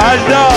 Alda.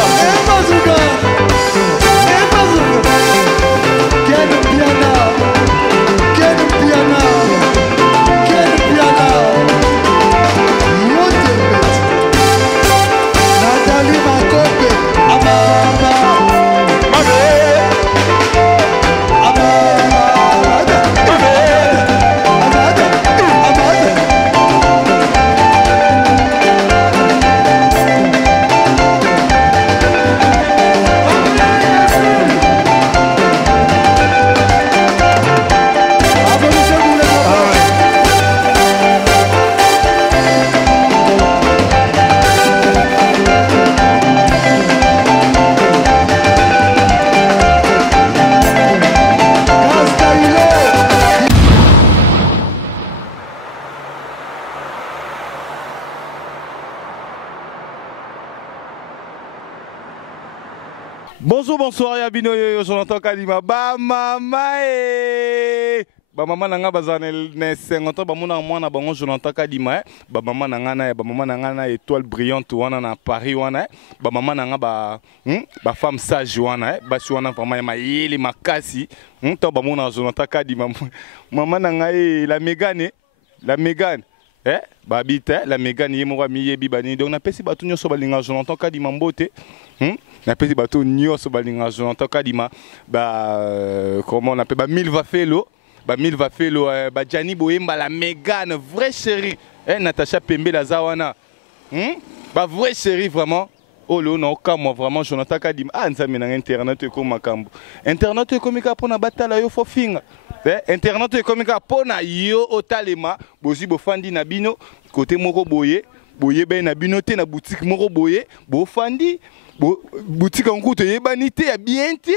Bonjour, bonsoir, Yabino Yoyo, Jonathan Kadima. Ba mama ba mama nanga bazane ne 50 ans ba mona mwana bango Jonathan Kadima. Ba mama nanga na étoile brillante wana na Paris wana. Ba mama nanga ba femme sage wana ba si wana vraiment ma yeli makasi. To ba mona Jonathan Kadima. Mama nanga la Mégane. Babite la Mégane yemora miyebi bani donc na pesi batu nyoso balinga Jonathan Kadima mbote. Na pesi bato nyoso balinga Jonathan Kadima comment on appelle Milva Felo Gianni Boyemba la Mégane vraie chérie Natacha Pembe la Zawana vraie chérie vraiment oh là non comme vraiment Jonathan Kadima nzambe na internet ko makambo internet ko mika pona batala yo fo finga internet ko mika pona yo otalema bozi bofandi na bino côté moko boye be na bino te na boutique moko boye bofandi boutique en kutu yebani te ya bien te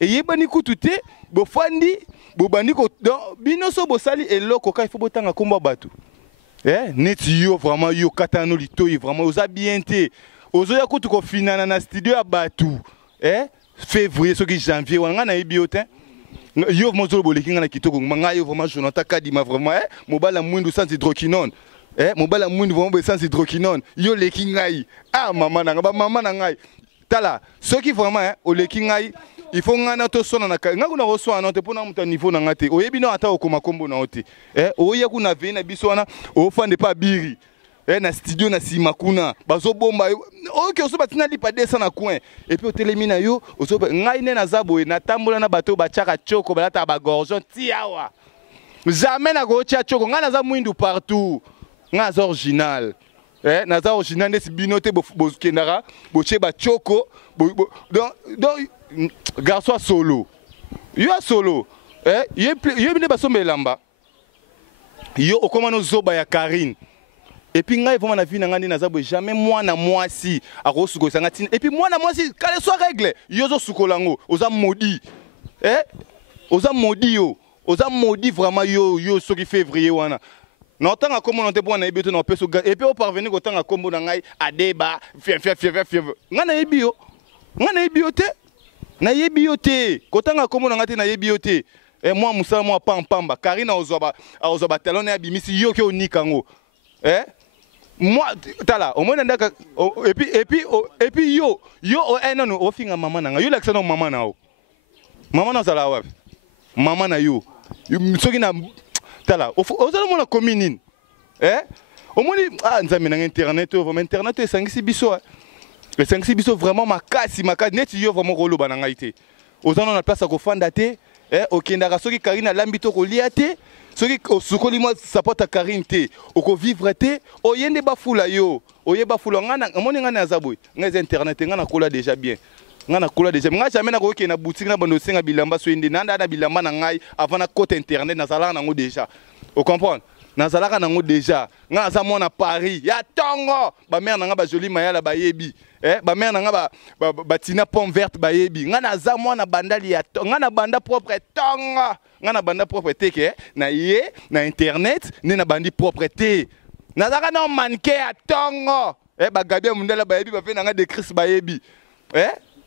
yebani kutu te bofandi bobandi ko bino so bosali eloko ka ifo botanga komba batu neti yo vraiment yo katano litoyi vraiment oza bien te ozo ya kutu ko finana na studio ya batu février soki janvier wana na yebi te yo mozo boleki ngana kitoko nga yo vraiment Jonathan Kadima vraiment mobala mwindu sans hydroquinone mobala mwindu vraiment sans hydroquinone yo leki ngai mama na ngai tala soki vraiment o leki ngai il faut ngana to sona na nga kuna roswa na te pona muta niveau na ngate oyebi no ata okoma kombo na ote oya kuna ve na biso wana o fande pa biri na studio na sima kuna bazo bomba oke oso batina lipa 200 na coin et puis otelemi na yo oso ngai ne na zabo na tambola na bato ba chaka choko balata ba gorgeon tiawa jamais na go tia choko nga na za mwindu partout nga za original naza original nesi binote bokendaka boche ba choko donc garçon solo yo solo yo bine basomba elamba yo okomano zoba ya Karine et puis ngai vraiment na vie na ngandi nazabo jamais mwana mwasi akosuko sanga tina et puis mwana mwasi kale so règle yo zo sukolango oza maudit oza maudit vraiment yo soki février wana na otanga kombo na te po na ebito na peso et puis o parvenir ko tanga kombo na ngai adeba fièvre ngana ebio te na yebio te ko tanga kombo na ngate na yebio te moi musala moi pampamba Karina ozoba talon ya bimisi yo ke onikango moi tala au moins ndaka et puis yo non o finga mama nanga yo lakisa no mama na zala wapi mama na yo soki na tala ozala mona commune au moins nzambe na internet vraiment internet esangisi biso vraiment makasi neti yo vraiment koloba na ngai te ozana na place ko fanda te okendaka soki Karina lambito ko lia te soki osukoli mo support Karine te oko vivre te oyende bafula yo oyeba fula ngana moni ngana azaboy ngaz internet ngana kola déjà bien ngana kola déjà nga jamais na ko na boutique na bando senga bilamba so ende nanda na bilamba na ngai avant na côté internet na sala nango déjà o comprendre na sala nango déjà nga za mona Paris ya tongo ba mère nga ba joli mayala ba yebi ba mère nga ba tina pomme verte ba yebi nga na za mona bandali ya nga na banda propre tongo nga na banda propreté na ye na internet ne na bandi propreté na zaka na manke ya tongo ba gabi mundala ba yebi ba fe na nga de Chris ba yebi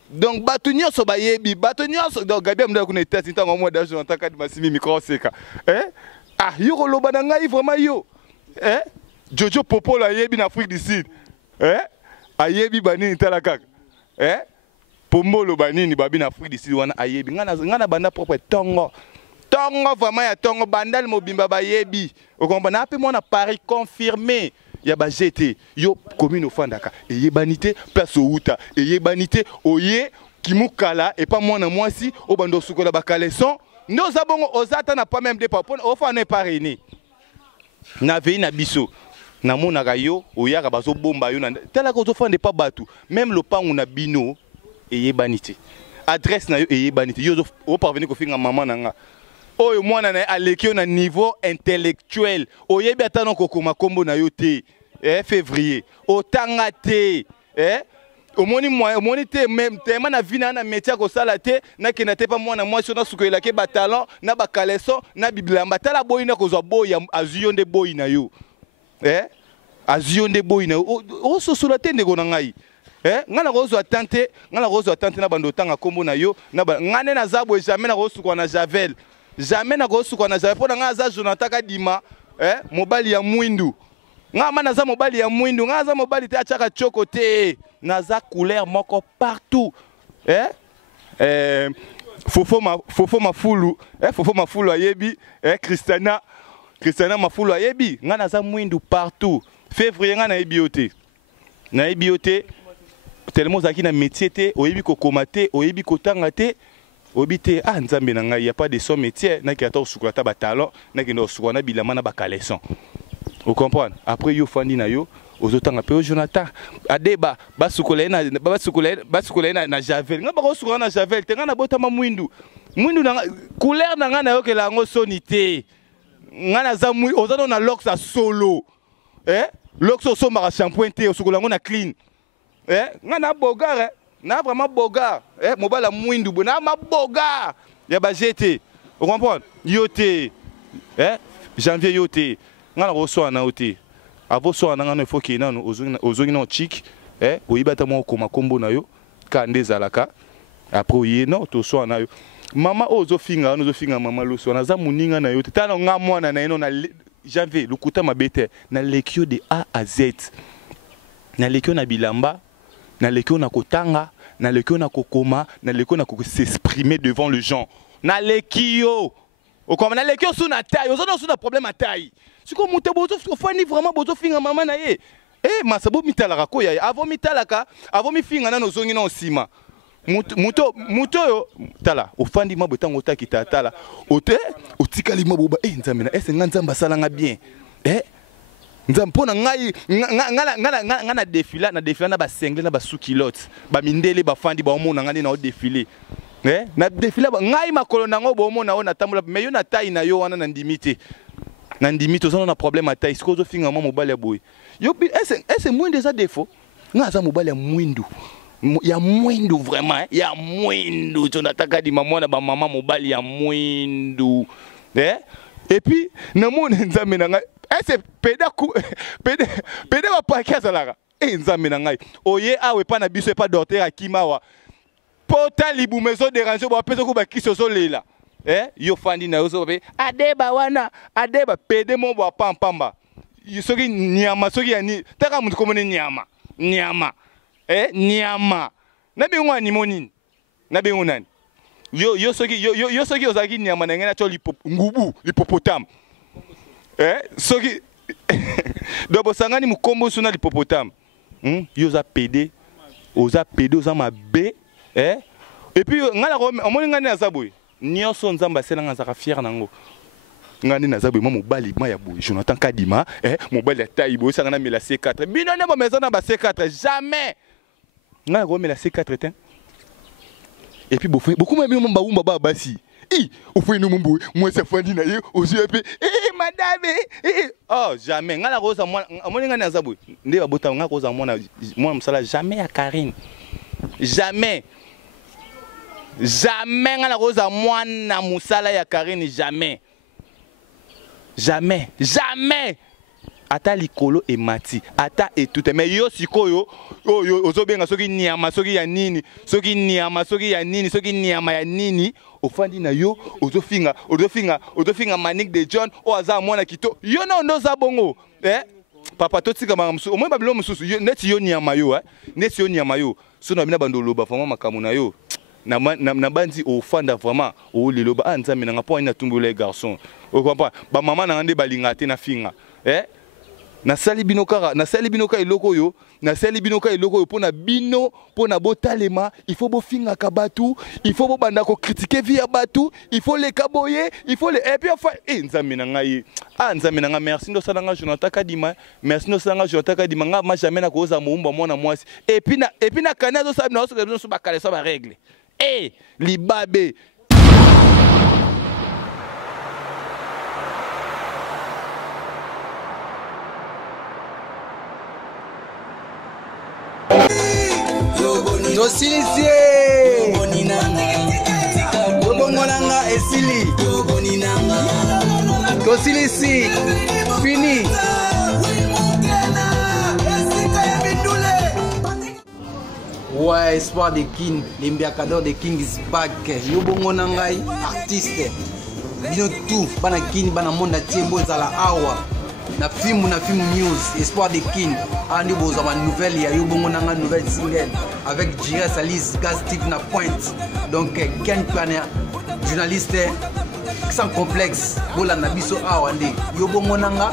donc batu nyonso ba yebi batu nyonso donc gabi mundala kuna etasi ntango mo da Jonathan Kadima simi micro seka yo koloba na ngai vraiment yo Jojo Popo la yebi na Afrique du Sud ayebi banini tala kaka pombolo banini babi na Afrique du Sud wana ayebi ngana banda propre tongo vraiment ya tongo bandal mobimba bayebi okomba pe mona Paris confirmé ya ba GT yo commune ofandaka eyebanité place outa eyebanité oye kimukala et pas mwana mwasi obando sukola bakaleson nous avons ozata na pas même des papon ofane parrainé na vei na biso na monaka yo oyaka bazo bomba yo na tala ko ofande pas batu même le pangu na bino eyebanité adresse na yo eyebanité yo o parvenir ko finga maman nanga oyo mwana na aleki na niveau intellectuel oyebi atano kokoma kombo na yo te février otanga te omoni te même tellement na vie na métier ko sala te na kena te pa mwana mwasi na sukoela ke batalon na bakaleson na biblamba tala boyi na kozwa boyi azuyo nde boyi na yo azuyo nde boyi na yo o sosola te ndeko na ngai ngana kozwa tante na bando tanga kombo na yo na ngane na zabo jamais na kosukwa na javel jamais na kosukwa na javel pona nga za Jonathan Kadima mobali ya mwindu nga mana za mobali ya mwindu nga za mobali te achaka choko te naza couleur moko partout fofo mafulu ayebi Christiana mafulu ayebi nga naza mwindu partout février nga na yebi ote tellement zaki na métier te oyebi kokoma te oyebi kotanga te oyebi te nzambe na ngai y a pas de son métier na ki ata osukula ta batalon na ki ndo osukula na bilama na bakaleson. Vous comprenez? Après yo fandi na yo ozotanga pe Jonathan adeba basukula na javel nga bako sukula na javel te nga na botama mwindu na couleur na nga na yo ke la ngo soni te nga na za mwindu ozano na lox a solo lox o somba shampoing te osukula ngo na clean nga na bogar na vraiment bogar mobala mwindu bona ma bogar ya ba GT. Vous comprenez? Yote janvier yote ngana reçoit na ote avo so na ngana faut que nanu ozongi na chic oyibata mo koma kombo na yo kande zalaka après oye no to so na yo mama ozo finga mama loso na za muninga na yo te tana nga mwana na eno na janvier lukuta mabete na lekio de A à Z na lekio na bilamba na lekio na kotanga na lekio na kokoma na lekio na s'exprimer devant le gens na lekio okoma na lekio sous na taille ozo sous na problème à taille. Si vous avez vraiment besoin maman na ye masabo mitalaka ko ya avant mitalaka avant mi finga na nozongi na osima muto yo tala ofandi mabotango ta kita tala ote otikali maboba nzambe na ese nzamba salanga bien nzambe pona ngai ngana défila na ba sengle na ba sukilote ba mindele ba fandi ba omona ngani na o défilé na défilé ngai makolo nango bo omona ona tambola mais yo na taille na yo wana na ndimité nandimi to na problème à taille ce que finga mo mobile boy yo est moins des défauts nga za mobile ya mwindu vraiment ya mwindu Jonathan Kadima mwana ba maman mobile ya mwindu et puis na mona nzambe na ngai est peda ba paquet zalaka nzambe na ngai oye awe pa na biso pa docteur akimawa pota libu mezo déranger ba pesa ko ba kiso zo lela yo fandi na yo be adeba wana adeba pede mo bo pampamba soki nyama soki yani taka muntu komone nyama nyama na be ngwa ni monini na be ngunani yo soki ozaki nyama na ngena cho ngubu lipopotame soki dobo sangani mukombo suna lipopotame yo za pede oza mabe et puis ngala omoni ngani azaboy nyonso nzamba selanga zaka fier nango ngani nazaboy mo mobali ma ya boy Jonathan Kadima mobali ya taibo sanga na mela C4 bino ne bo maison na ba C4 jamais ngala ko mela C4 ten et puis beaucoup même ba umba ba basi ofoi no mumbo moi ça fandi na ye ozuepe madame oh jamais ngala ko za omoni ngani azaboy nde ba bota ngala ko za mwana msala jamais ya Karine jamais ngana koza mwana musala ya Karine jamais ata likolo emati ata etute mais yo sikoyo oyo ozobenga soki nyama soki ya nini soki nyama ya nini ofandi na yo ozofinga Manique de John o aza mwana kito yo na ndo za bongo papa totika mamsu au moins babilo mususu neti yo nyama yo neti yo nyama yo so na bina bandolo ba vraiment makamu na yo na bandi ofanda vraiment o liloba anzambe na ngapo ina tumbu les garçons o comprend ba mama na ngande balinga te na finga na sali binoka eloko yo na sali binoka eloko yo pona bino pona botalema il faut bo finga kabatu il faut bo banda ko critiquer via batu il faut les kaboyer il faut les et puis enfin nzambe na ngai nzambe na nga merci ndo sala nga Jonathan Kadima merci ndo sala nga Jonathan Kadima nga ma jamais na koza muumba mwana mwasi et puis na kanazo sabi na so bakale so ba règle libabe Tosilisie Yobongonanga esili Tosilisi fini Ouais, espoir de King, l'embiacador de King is back. Yobongonanga artiste Bino tout, bana King, bana monde tiembo zala awa na film news, espoir de King. Andi boza ma nouvelle ya Yobongonanga nouvelle single avec Jires Alice Gas Steve na pointe. Donc Ken Pana journaliste sans complexe bola na biso awa ndi Yobongonanga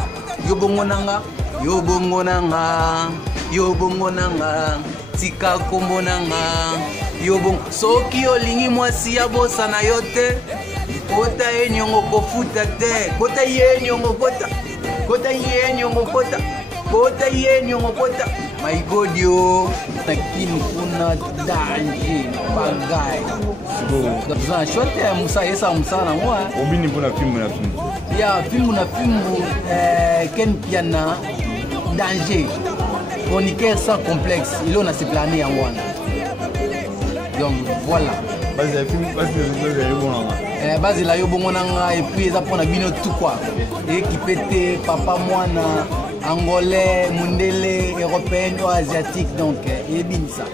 tika kombonanga yobong soki olingi mwasi ya bosa na yote kota enyongo kofuta te kota yenyongo kota my god yo lakini kuna danger bagay so shote musa yesa musana mwa obini mpona film ya film Ken Piana danger chroniqueur sans complexe, il a ses planés en one. Donc voilà. Base la Yobongonanga et puis ça pour la bino tout quoi. Et qui pète papa moana angolais, mundele, européen ou asiatique donc et bien ça.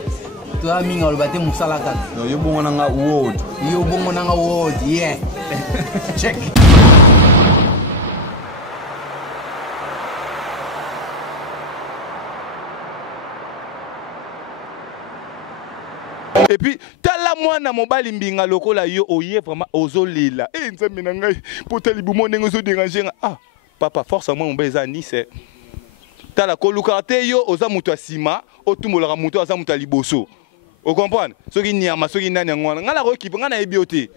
Toi minga le bâté musalaka. Non Yobongonanga world. Yobongonanga world, yeah. Check. Et puis tala mwana mobali mbinga lokola yo oye vraiment ozolela nzambe na ngai potali bumo ndenge zo déranger papa force moi mobali za ni c'est tala ko lukarte yo oza muto asima otumolaka muto aza muto liboso o comprendre soki nyama soki nani ngwana ngala ko kipe ngana ebiote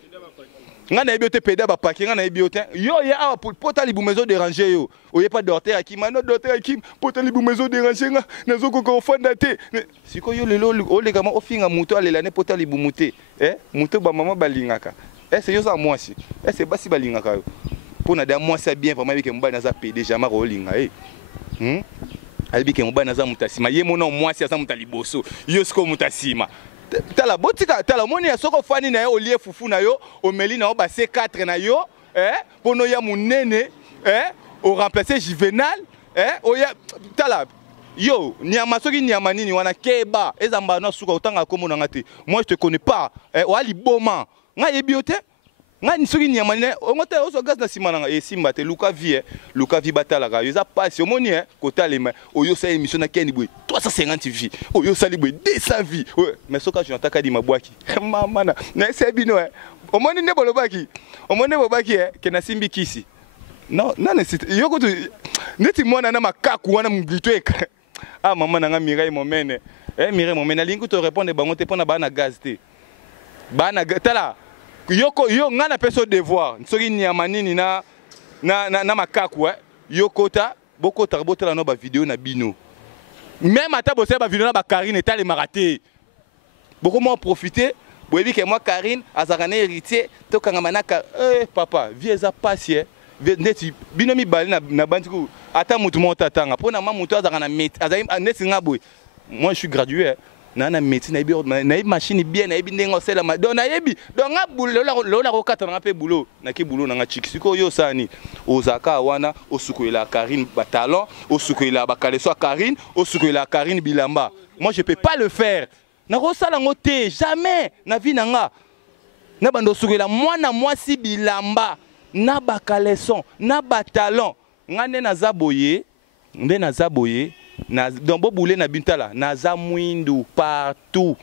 ngana ebiote peda ba paki ngana ebiote yo ya potali bumo zo déranger yo oye pas docteur akima no docteur akim potali bumo zo déranger nga nazo ko fanda te siko yo lelo olega ma ofinga muto alela ne potali bumo te muto ba mama balingaka c'est yo za moi si c'est basi balingaka yo pona da moi ça bien vraiment avec mbana za pede jamais ko linga alibike mbana za mutasima ye mona moi si za mutaliboso yo siko mutasima tala botika tala moni ya soko fani na yo olie fufu na yo omeli na yo ba C4 na yo pono ya munene o remplacer Juvenal oya tala yo nyama soki nyama nini wana keba ezamba na suka utanga komo na ngate moi je te connais pas wali boma nga yebiote nga ni soki nyama ne ongote oso gas na simana nga simba te luka vi batala ka yo za passe omoni kotalema oyo sa émission na keni boy 350 vie oyo sali boy 200 vie mais soka Jonathan Kadima bwaki mama na sebino omoni ne bolobaki ke na simbi kisi non yo ko neti mwana na makaku wana mgrito eka mama na nga Mireille Momene Mireille Momene alingi to répondre bango te pona bana gaz te bana tala yo ngana peso devoir soki nyama nini na makaku yo kota bokota botala no ba vidéo na bino même ata bosé ba vidéo na ba Karine etale maraté beaucoup moins profiter boyebi ke moi Karine azakane héritier to kanga manaka papa vie za passe neti bino mi bali na bandiku ata mutu mo tatanga pona ma mutu azakana azai neti ngabwe moi je suis gradué na médecine na machine bien na ndengo sela ma donc na yebi donc ngabulo la kokata na pe boulot na ki boulot na chiki siko yo sani ozaka wana osukoela Karine batalon osukoela bakaleso Karine osukoela Karine bilamba moi je peux pas le faire na ko sala ngote jamais na vie nanga na bando osukoela mwana mwasi bilamba na bakaleson na batalon ngane na zaboye nde naza boye donc bo boule na bintala naza mwindu partout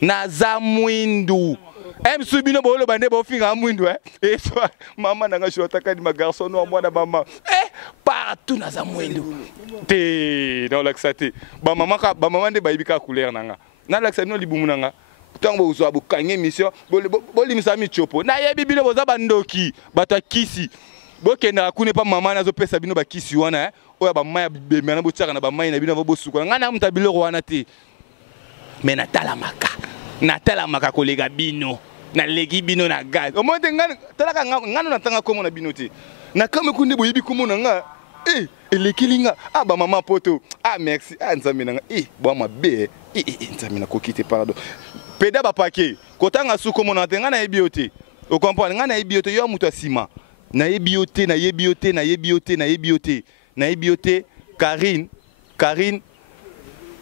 naza mwindu MC bino bo lo bande bo finga mwindu et soit maman nanga shotaka di ma garçon no mwana mama partout naza mwindu te dans l'axate ba maman de baibika couleur nanga na l'axate no libumu nanga tango bo zo kanye mission bo limisa mi chopo na yebi bino bo za bandoki bato kisi bo kenda kune pa maman nazo pesa bino ba kisi wana oya ba maya be mena bo tsaka na ba maya na bino bo suka ngana muta biloko wana te mais natala maka kolega bino na legi bino na gaz o monte ngana talaka ngana natanga komo na bino te na kame kunde boyebi komo na nga elekilinga ba mama poto merci nzambe na nga bo mabe nzambe na kokite pardon peda ba paquet kotanga su komo na te ngana ebiote o comprendre ngana ebiote yo muto asima na ebiote na ebiote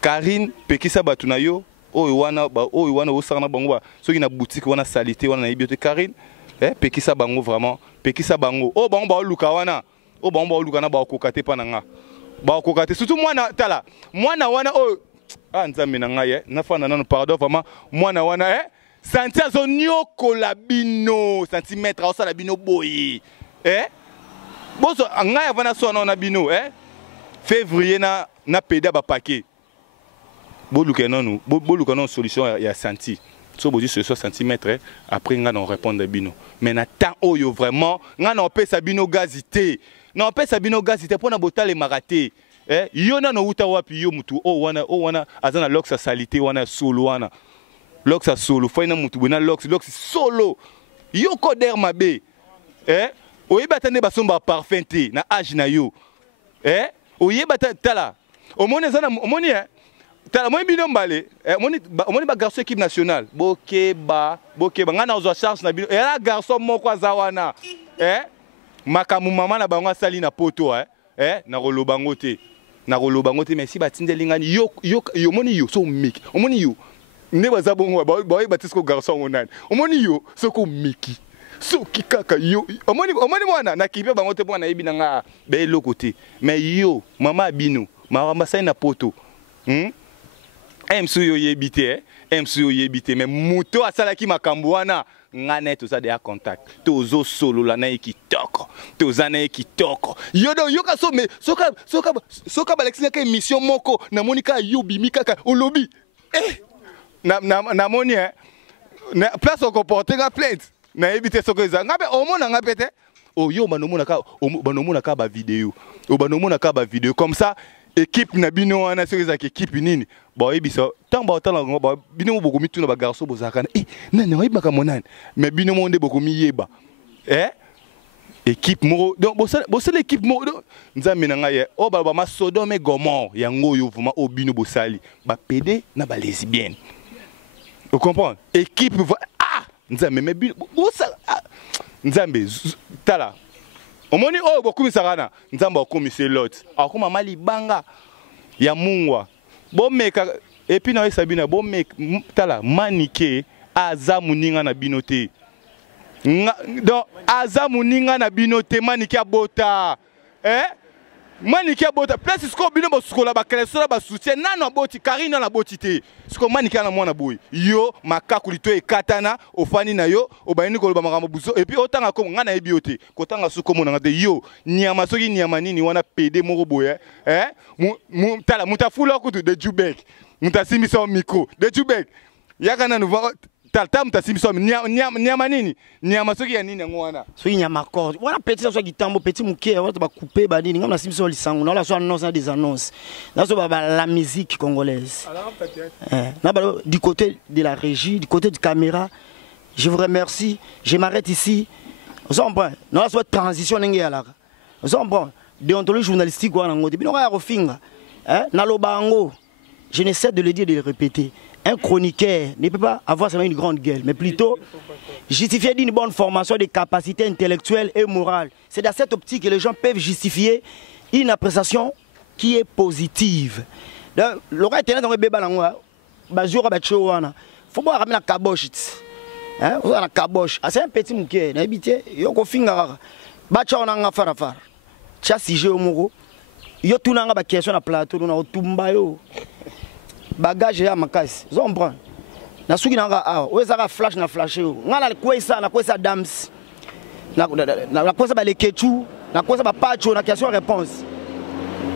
Karine pekisa batu na yo oyo wana osana bango ba soki na boutique wana salité wana na ebiote Karine pekisa bango vraiment pekisa bango bango ba luka wana bango ba luka na ba kokate pa na nga ba kokate surtout mwana wana nzambe na nga nafana nano pardon vraiment mwana wana santi azo nyokola bino centimètre osala bino boye bozo nga avana sona na bino février na peda ba paquet boluka non solution ya santi so bodi solution centimètre après nga non répondre bino mais na temps oyo vraiment nga na pesa bino gazité na pesa bino gazité pona botale maraté yo na no uta wapi yo mutu wana azana lox salité wana solo wana lox solo faina mutu bona lox solo yo koder mabe oyeba tande basomba parfum te na âge na yo oyeba tala omoni zana omoni tala moi bino mbale omoni ba garçon équipe nationale bokeba ngana ozo charge na bino era garçon moko azawana makamu mama na bango sali na poto na kolobango te mais si batindeli ngani yo moni yo so miki omoni yo ne baza bongo ba batisko garçon onani omoni yo soko miki soki kaka yo omoni mwana na kipe bango te mwana yebi nanga be loko te mais yo mama bino mama sai na poto MC yo yebite mais muto asalaki makambo wana ngane to za de contact tozo solo la na kitoko toza na kitoko yo do yo ka so me soka balexina ka mission moko na monika yo bimika ka olobi na moni na place au comporter ga plainte na ebite soko za ngabe omona ngabe te yo banomona ka ba vidéo comme ça équipe na bino wana soki za équipe nini ba ebisa tant ba otala ba bino boko mituna ba garçon bozaka nani oyibaka monani mais bino monde boko miyeba équipe moko donc bosala équipe moko nzambe na ngai ba ma Sodome et Gomorrhe yango yo vraiment bino bosali ba PD na ba lesbienne vous comprenez équipe nzambe mais bino bosala nzambe tala omoni bokumisaka na nzambe akomise lot akoma mali banga ya mungwa bomeka epi na esabina bomeka tala manike aza muninga na bino te donc aza muninga na bino te manike abota manike abota place sko bino bosukola ba kelesola ba soutien nano aboti Karine na boti te sko manike na mwana boy yo makaku lito ekatana ofani na yo obayini koloba makambo buso et puis otanga ko ngana ebiote kotanga suko mona de yo nyama soki nyama nini wana pede moko boye tala mutafula kutu de Jubek mutasimisa micro de Jubek yakana nouveau talta mutasimisa nyama nini nyama soki ya nini ngwana soki nyama corps wana petit ça soki tambo petit muke wana ba couper ba nini ngam na simisa lisango na la so annonce des annonces là so ba la musique congolaise du côté de la régie du côté de caméra je vous remercie je m'arrête ici vous comprenez non la so transition ngi ala vous comprenez déontologie journalistique wana ngoti bino ya rofinga na lobango je ne cesse de le dire et de le répéter. Un chroniqueur ne peut pas avoir seulement une grande gueule, mais plutôt justifier d'une bonne formation de capacités intellectuelles et morales. C'est dans cette optique que les gens peuvent justifier une appréciation qui est positive. L'oreille est dans le bébé, faut pas ramener la caboche. La caboche, c'est un petit mouquet. Il y a un finger. Bacha on a farafar. Tia si j'ai au moro. yo tunanga ba question na plateau na otumba yo bagage ya makasi zo comprendre na suki nanga wezaka flash na flash yo ngala na kwesa dams na kwesa ba lekechu na kwesa ba pacho na question réponse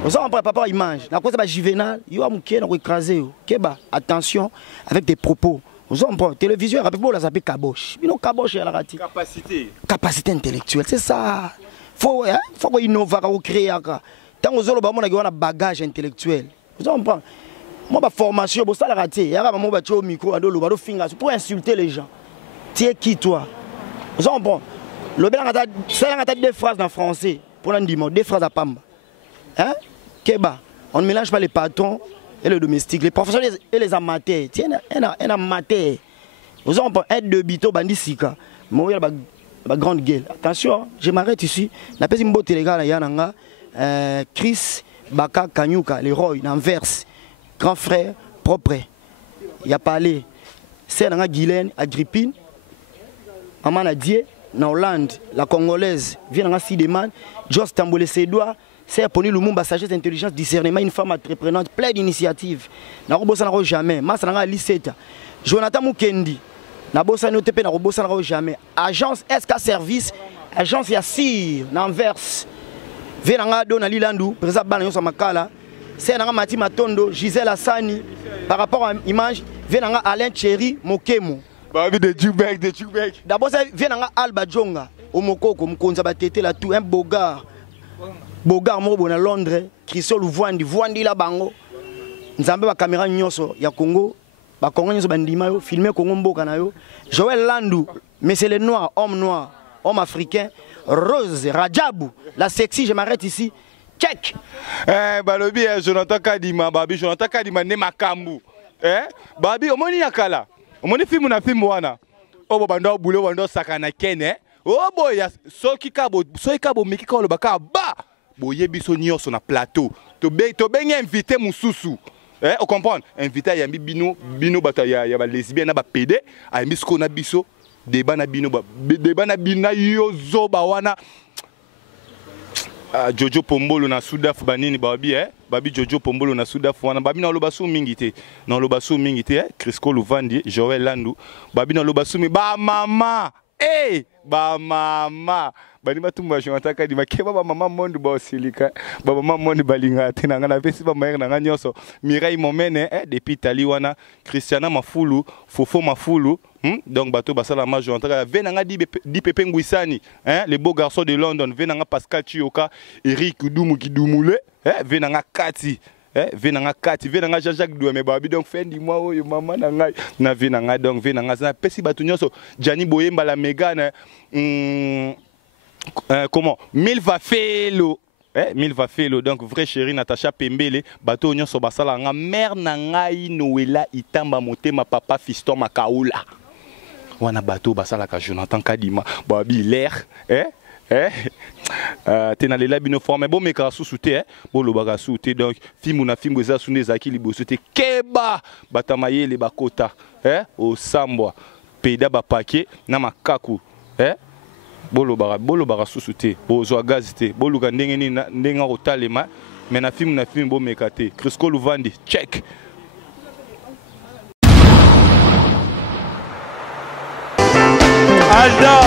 vous comprendre papa image na kwesa ba juvenal yo amuke na ko écraser yo keba attention avec des propos vous comprendre télévision rappelez-vous la s'appelle caboche bino caboche ya la rati capacité intellectuelle c'est ça faut innover ou créer tant aux autres on a un bagage intellectuel vous comprendre moi ma formation pour ça la raté ya ba mo ba tcho micro ando lo ba do finga pour insulter les gens tu es qui toi vous comprendre le bela ngata deux phrases en français pour l'andimo deux phrases à pamba hein keba on ne mélange pas les patrons et les domestiques les professionnels et les amateurs tiens un amateur vous comprendre un de bito bandi sika mo ya ba grande gueule attention je m'arrête ici na pesi mbote les gars ya nanga Chris Baka Kanyuka les rois n'enverse grand frère propre il a parlé c'est nanga Guylaine Agrippine maman Nadie na Hollande la congolaise vient nanga Sideman Jos Tambole Sedwa c'est Poni Lumumba sagesse intelligence discernement une femme entreprenante pleine d'initiatives na robosa na jamais masa nanga Liseta Jonathan Mukendi na bossa no TP na robosa na jamais agence SK service agence ya Sir na Anvers venanga dona lilandu président bana yosa makala c'est nanga Mati Matondo Gisèle Assani par rapport à image venanga Alain Thierry Mokemo babi de Jubek d'abord ça venanga Alba Jonga omokoko mkonza batete la tout un bogard mo bona Londres Christophe Vwandi la bango nzambe ba caméra nyonso ya Congo ba Congo nyonso bandima yo filmer Congo mboka na yo Joël Landu mais c'est le noir homme africain Rose Rajabou la sexy je m'arrête ici check balobi Jonathan Kadima babi Jonathan Kadima ne makambu babi omoni yakala omoni film wana obo bando boule bando sakana kene boya soki kabo miki ko lobaka ba boye biso nyonso na plateau to benga invité mususu on comprend invité ya bino bata ya ba lesbienne na ba PD a misko na biso débat na bino yo zoba wana Jojo Pombolo na Soudaf banini babi Jojo Pombolo na Soudaf wana babi na lobasu mingi te Crisco Luvandi Joël Landu babi na lobasu mi ba mama bani batumba Jonathan Kadima keba ba mama mondu ba osilika ba mama mondu balinga te nanga na pesi ba maire nanga nyonso Mireille Momene depuis Tali wana Christiana Mafulu Fofo Mafulu donc bato basala ma Jonathan venanga di Pepe Ngwisani les beaux garçons de London venanga Pascal Chioka Eric Kidumule venanga Kati venanga Jacques Douame babi donc fin du mois oyo mama na ngai na venanga donc venanga ça pesi bato nyonso Jani Boyemba la Mégane comment Milva Felo donc vrai chérie Natacha Pembele bato nyonso basala nga mère na ngai Noela Itamba motema papa fiston Makaula wana bato basala ka Jonathan Kadima babi l'air tena lela bino forme bon meka sous-souté bon lo baga sous-souté donc film na film eza sune zaki libosoté keba batamaye le bakota au sambwa peda ba paquet na makaku bolo baga sous-souté bozwa gazité boluka ndenge ni ndenga kotalema mais na film bon meka te Crisco Luvandi check Alda